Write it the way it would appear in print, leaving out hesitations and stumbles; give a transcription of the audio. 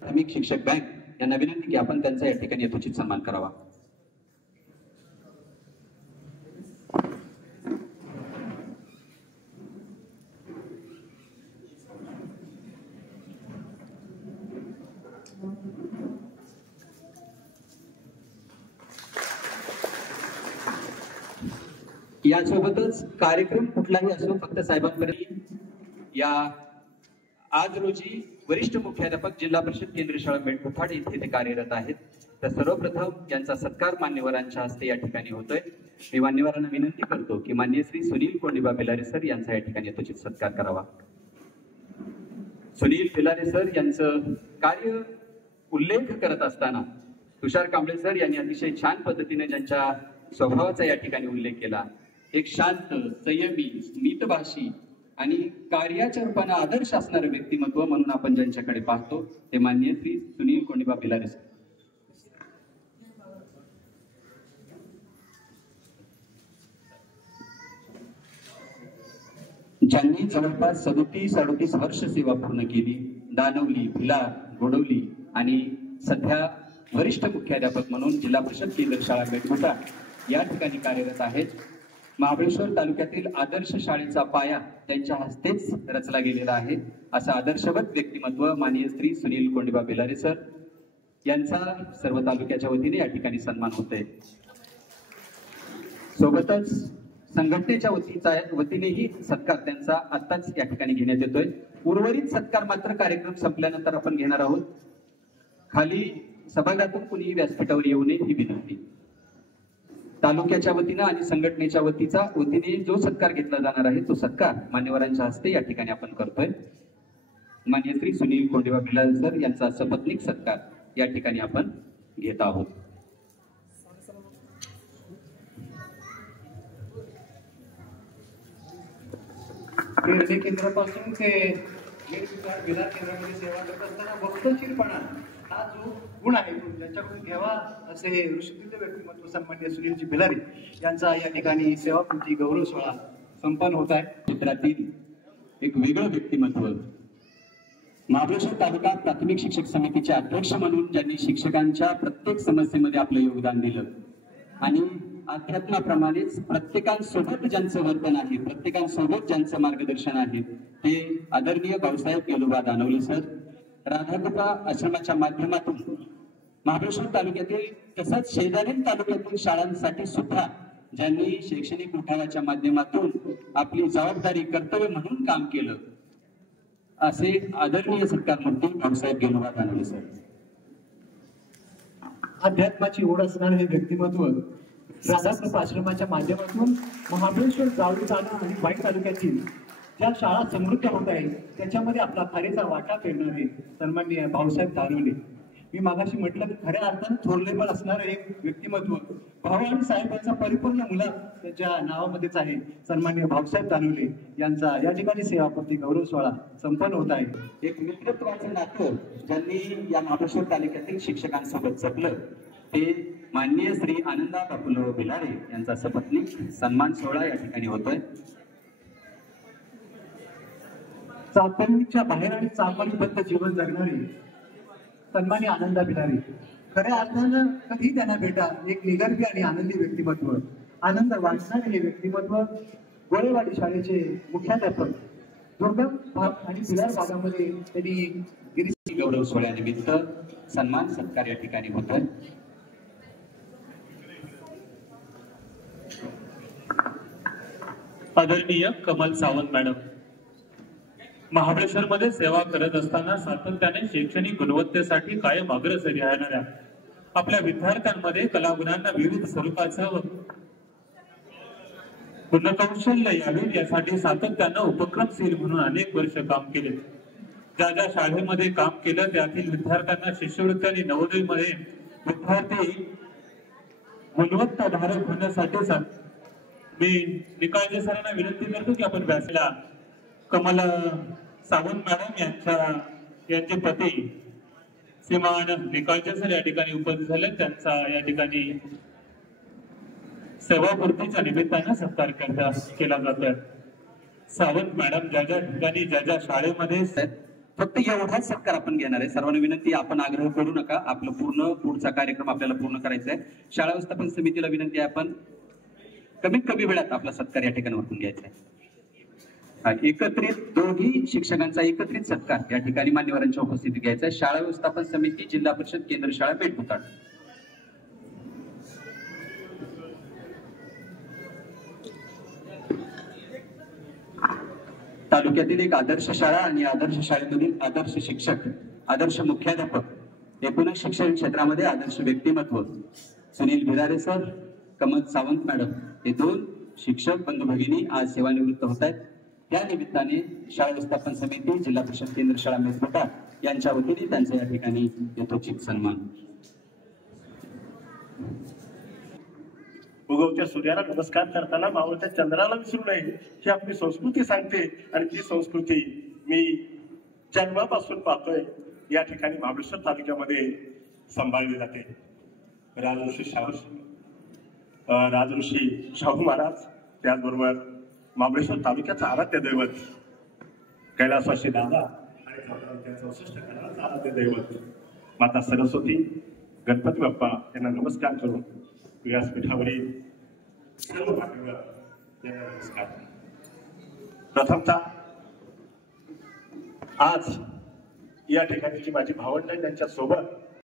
प्राथमिक शिक्षक बँक यांना विनंती की आपण त्यांचा या ठिकाणी यथोचित सन्मान करावा। यासोबतच कार्यक्रम कुठलाही असो फक्त साहेबांपर्यंत या आज रोजी वरिष्ठ मुख्याध्यापक जिल्हा परिषद केंद्रीय शाळा मेटकुथाड येथे ते कार्यरत आहेत। तर सर्वप्रथम यांचा सत्कार मान्यवरांच्या हस्ते या ठिकाणी होतोय। मी मान्यवरांना विनंती करतो की माननीय श्री सुनील कोंडिबा बिलारे सर यांचा या ठिकाणी यथोचित सत्कार करावा। सुनील बिलारे सर यांचं कार्य उल्लेख करत असताना तुषार कांबळे सर यांनी अतिशय छान पद्धतीने ज्यांच्या स्वभावाचा या ठिकाणी उल्लेख केला, एक शांत, संयमी, स्मितभाषी आणि कार्याच्या रूपाने आदर्श असणारे व्यक्तिमत्व म्हणून आपण ज्यांच्याकडे पाहतो ते माननीय श्री सुनील कोंडिबा बिलारे सर। ज्यांनी जवळपास 37-38 वर्ष सेवा पूर्ण केली, दानवली, भिलार, गोडवली आणि सध्या वरिष्ठ मुख्याध्यापक म्हणून जिल्हा परिषद केंद्रीय शाळा मेटकुथाड या ठिकाणी कार्यरत आहेत। महाबळेश्वर तालुक्यातील आदर्श शाळेचा पाया त्यांच्या हस्तेच रचला गेलेला आहे। असं आदर्शवत व्यक्तिमत्व माननीय श्री सुनील कोंडिबा बिलारे सर यांचा सर्व तालुक्याच्या वतीने या ठिकाणी सन्मान होतोय। सोबतच संघटनेच्या वतीनेही सत्कार त्यांचा आत्ताच या ठिकाणी घेण्यात येतोय। उर्वरित सत्कार मात्र कार्यक्रम संपल्यानंतर आपण घेणार आहोत। खाली सभागृहातून कुणी व्यासपीठावर येऊ नये ही विनंती। तालुक्याच्या वतीने आणि संघटनेच्या वतीने जो सत्कार घेतला जाणार आहे तो सत्कार मान्यवरांच्या हस्ते या ठिकाणी आपण करतोय। माननीय श्री सुनील कोंडिबा बिलारे सर यांचा सपत्नीक सत्कार या ठिकाणी आपण घेत आहोत। पेरणे केंद्रापासून ते बिलार केंद्रामध्ये सेवा करत असताना वक्तशीरपणा हा जो गुण आहे तो ज्याच्याकडून घ्यावा असे ऋषितुल्य व्यक्तिमत्व सन्माननीय सुनीलजी बिलारे यांचा या ठिकाणी सेवापूर्ती गौरव सोहळा संपन्न होत आहे। क्षेत्रातील एक वेगळं व्यक्तिमत्व, महाबळेश्वर तालुका प्राथमिक शिक्षक समितीचे अध्यक्ष म्हणून ज्यांनी शिक्षकांच्या प्रत्येक समस्येमध्ये आपलं योगदान दिलं आणि अध्यात्माप्रमाणेच प्रत्येकांसोबत ज्यांचं वर्तन आहे, प्रत्येकांसोबत ज्यांचं मार्गदर्शन आहे ते आदरणीय भाऊसाहेब गेलोबा दानवले सर। राधाकृपा आश्रमाच्या माध्यमातून महाबळेश्वर तालुक्यातील तसंच शेजारील तालुक्यातील शाळांसाठी सुद्धा ज्यांनी शैक्षणिक उठावाच्या माध्यमातून आपली जबाबदारी कर्तव्य म्हणून काम केलं असे आदरणीय सत्कारमूर्ती भाऊसाहेब गेलोबा दानवले सर। अध्यात्माची ओढ असणारे हे व्यक्तिमत्व राधाकृपा आश्रमाच्या माध्यमातून महाबळेश्वर, जावळी आणि वाई तालुक्यातील ज्या शाळा समृद्ध होत आहेत त्याच्यामध्ये आपला खारीचा वाटा पेरणारे सन्माननीय भाऊसाहेब दानवले। मी मागाशी म्हटलं की खऱ्या अर्थाने थोरलेबल असणारे एक व्यक्तिमत्व भाऊ आणि साहेबांचा परिपूर्ण मुलात त्याच्या नावामध्येच आहे। सन्माननीय भाऊसाहेब दानवले यांचा या ठिकाणी सेवापूर्ती गौरव सोहळा संपन्न होत आहे। एक मित्रत्वाचं नातं ज्यांनी या महाबळेश्वर तालुक्यातील शिक्षकांसोबत जपलं ते माननीय श्री आनंदा बापूराव बिलारे यांचा सपत्नीक सन्मान सोहळा या ठिकाणी होतोय। चाकणीच्या बाहेर आणि चाकणीबद्ध जीवन जगणारे सन्मानी आनंदा बिलारे खऱ्या अर्थानं कधी त्यांना भेटा एक निगर्भी आणि आनंदी व्यक्तिमत्व, आनंद वाटणारे हे व्यक्तिमत्व गोळेवाडी शाळेचे मुख्याध्यापक दुर्गम भाग आणि बिलार भागामध्ये त्यांनी गिरीश गौरव सोहळ्यानिमित्त सन्मान सत्कार या ठिकाणी होतोय। आदरणीय कमल सावंत मॅडम, महाबळेश्वर मध्ये सेवा करत असताना सातत्याने शैक्षणिक गुणवत्तेसाठी कायम अग्रेसर राहणाऱ्या आपल्या विद्यार्थ्यांमध्ये कलागुणांना विविध स्वरूपाचं गुणकौशल्य यावे यासाठी सातत्यानं उपक्रमशील म्हणून अनेक वर्ष काम केले। ज्या ज्या शाळेमध्ये काम केलं त्यातील विद्यार्थ्यांना शिष्यवृत्ती आणि नवोदय मध्ये विद्यार्थी गुणवत्ताधारक होण्यासाठी मी निकाळजे सरांना विनंती करतो की आपण व्यासला कमल सावंत मॅडम यांचे पती श्रीमान निकाळजे सर या ठिकाणी उपस्थित झाले, त्यांचा या ठिकाणी सेवापूर्तीच्या निमित्तानं सत्कार केला जातोय। सावंत मॅडम ज्या ज्या ठिकाणी ज्या ज्या शाळेमध्ये फक्त एवढाच सत्कार आपण घेणार आहे. सर्वांना विनंती, आपण आग्रह करू नका. आपलं पुढचा कार्यक्रम आपल्याला पूर्ण करायचा आहे. शाळा व्यवस्थापन समितीला विनंती आहे, आपण कमीत कमी वेळात आपला सत्कार या ठिकाणी उरकून घ्यायचा आहे. एकत्रित दोन्ही शिक्षकांचा एकत्रित सत्कार या ठिकाणी मान्यवरांच्या उपस्थितीत घ्यायचा आहे. शाळा व्यवस्थापन समिती, जिल्हा परिषद केंद्र शाळा मेटकुताड. तालुक्यातील एक आदर्श शाळा आणि आदर्श शाळेमधील आदर्श शिक्षक, आदर्श मुख्याध्यापक, एकूणच शिक्षण क्षेत्रामध्ये आदर्श व्यक्तिमत्व सुनील भिरारे सर, कमल सावंत मॅडम हे दोन शिक्षक बंधू भगिनी आज सेवानिवृत्त होत आहेत. त्या निमित्ताने शाळा व्यवस्थापन समिती, जिल्हा परिषद केंद्र शाळा मेटकुताड यांच्या वतीने त्यांचा या ठिकाणी यथोचित सन्मान. उगवत्या सूर्याला नमस्कार करताना मावळत्या चंद्राला विसरू नये ही आपली संस्कृती सांगते. आणि ती संस्कृती मी जन्मापासून पाहतोय या ठिकाणी महाबळेश्वर तालुक्यामध्ये सांभाळली जाते. राजऋषी शाहू महाराज, त्याचबरोबर महाबळेश्वर तालुक्याचं आराध्य दैवत कैलासवासी दादा आणि तालुक्याचं 64 कलाचं आराध्य दैवत माता सरस्वती गणपती बाप्पा यांना नमस्कार करून व्यासपीठावरील सर्व मान्यवर यांना नमस्कार. प्रथमतः आज या ठिकाणी जी माझी भावंड त्यांच्या सोबत